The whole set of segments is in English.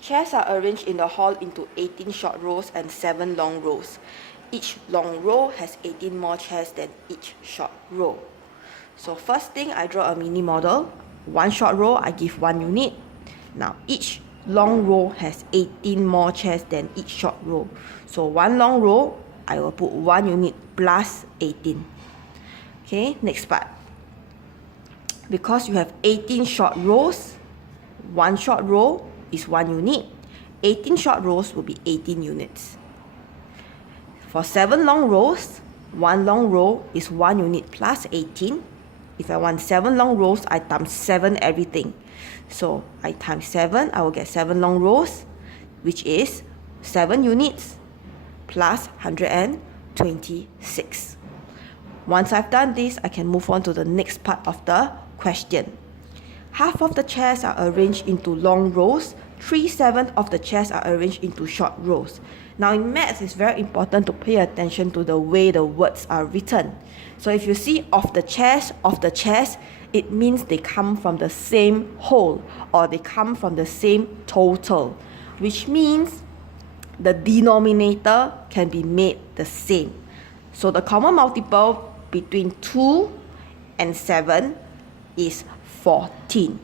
Chairs are arranged in the hall into 18 short rows and 7 long rows. Each long row has 18 more chairs than each short row. So first thing, I draw a mini model. One short row, I give 1 unit. Now each long row has 18 more chairs than each short row. So one long row, I will put 1 unit plus 18. Okay, next part. Because you have 18 short rows, one short row is 1 unit. 18 short rows will be 18 units. For 7 long rows, 1 long row is 1 unit plus 18. If I want 7 long rows, I times 7 everything. So I times 7, I will get 7 long rows, which is 7 units plus 126. Once I've done this, I can move on to the next part of the question. Half of the chairs are arranged into long rows. 3/7 of the chairs are arranged into short rows. Now in maths, it's very important to pay attention to the way the words are written. So if you see of the chairs, it means they come from the same whole or they come from the same total, which means the denominator can be made the same. So the common multiple between 2 and 7 is 14.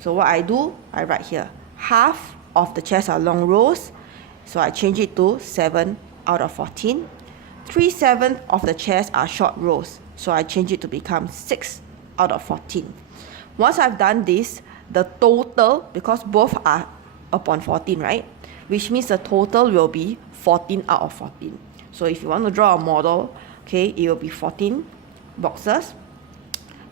So what I do, I write here, half of the chairs are long rows, so I change it to 7 out of 14. 3/7 of the chairs are short rows, so I change it to become 6 out of 14. Once I've done this, the total, because both are upon 14, right? Which means the total will be 14 out of 14. So if you want to draw a model, okay, it will be 14 boxes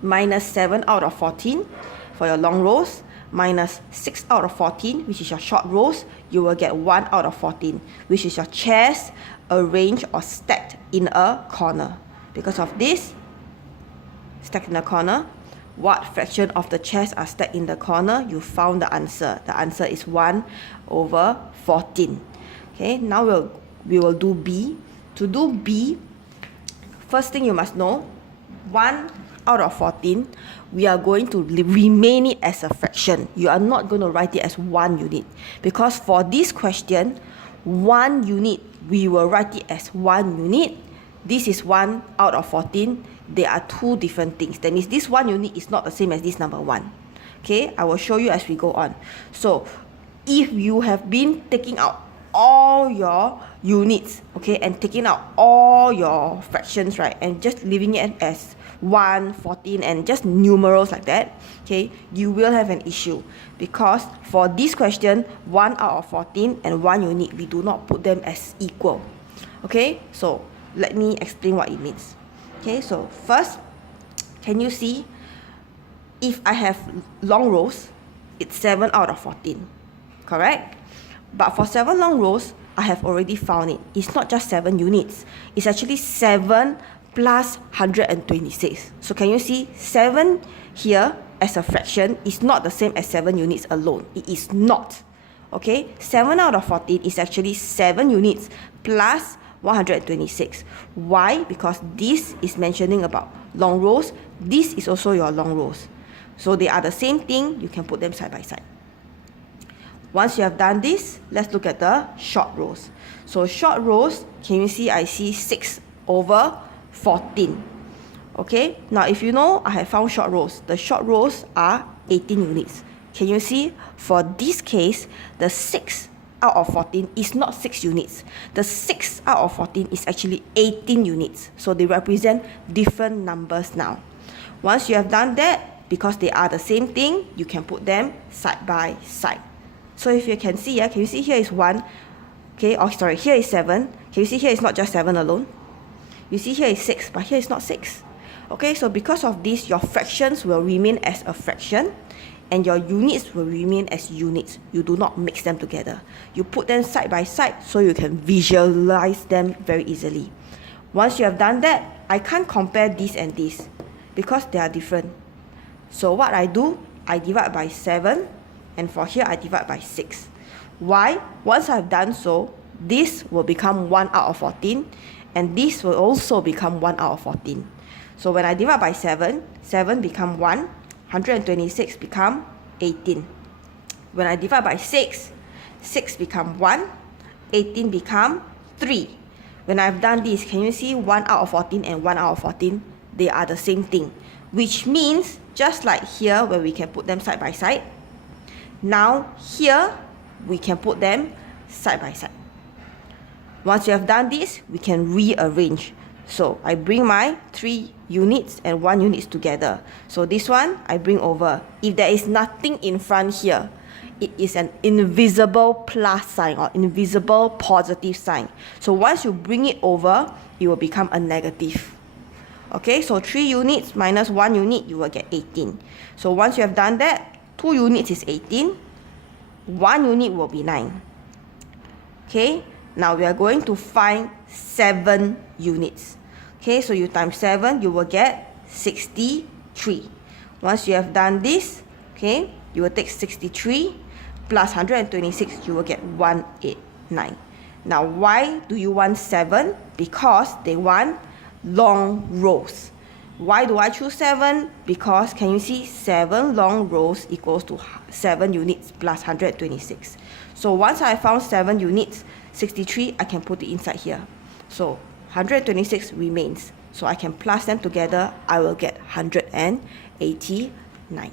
minus 7 out of 14 for your long rows, minus 6 out of 14, which is your short rows. You will get 1 out of 14, which is your chairs arranged or stacked in a corner. Because of this, stacked in a corner, what fraction of the chairs are stacked in the corner? You found the answer. The answer is 1 over 14. Okay, now we will do B. To do B, first thing you must know, 1 out of 14, we are going to remain it as a fraction. You are not going to write it as 1 unit. Because for this question, 1 unit, we will write it as 1 unit. This is 1 out of 14. They are two different things. That means this 1 unit is not the same as this number 1. Okay, I will show you as we go on. So, if you have been taking out all your units, okay, and taking out all your fractions, right, and just leaving it as 1, 14, and just numerals like that, okay, you will have an issue. Because for this question, 1 out of 14 and 1 unit, we do not put them as equal. Okay, so let me explain what it means. Okay, so first, can you see, if I have long rows, it's 7 out of 14, correct? But for 7 long rows, I have already found it. It's not just 7 units. It's actually 7 plus 126. So can you see, 7 here as a fraction is not the same as 7 units alone. It is not. Okay, 7 out of 14 is actually 7 units plus 126. Why? Because this is mentioning about long rows. This is also your long rows. So they are the same thing. You can put them side by side. Once you have done this, let's look at the short rows. So short rows, can you see, I see 6 over 14. Okay, now if you know, I have found short rows. The short rows are 18 units. Can you see, for this case, the 6 out of 14 is not 6 units. The 6 out of 14 is actually 18 units. So they represent different numbers now. Once you have done that, because they are the same thing, you can put them side by side. So if you can see, can you see here is 1, okay, oh sorry, here is 7. Can you see here is not just 7 alone? You see here is 6, but here is not 6. Okay, so because of this, your fractions will remain as a fraction and your units will remain as units. You do not mix them together. You put them side by side so you can visualize them very easily. Once you have done that, I can't compare this and this because they are different. So what I do, I divide by 7, and for here I divide by 6. Why? Once I've done so, this will become 1 out of 14, and this will also become 1 out of 14. So when I divide by 7, 7 become 1, 126 become 18. When I divide by 6, 6 become 1, 18 become 3. When I've done this, can you see 1 out of 14 and 1 out of 14? They are the same thing, which means just like here where we can put them side by side, now here we can put them side by side. Once you have done this, we can rearrange. So I bring my 3 units and 1 units together. So this one I bring over. If there is nothing in front here, it is an invisible plus sign or invisible positive sign. So once you bring it over, it will become a negative. Okay, so 3 units minus 1 unit, you will get 18. So once you have done that, 2 units is 18, 1 unit will be 9. Okay, now we are going to find 7 units. Okay, so you times 7, you will get 63. Once you have done this, okay, you will take 63 plus 126, you will get 189. Now, why do you want 7? Because they want long rows. Why do I choose 7? Because can you see 7 long rows equals to 7 units plus 126. So once I found 7 units, 63, I can put it inside here. So 126 remains. So I can plus them together, I will get 189.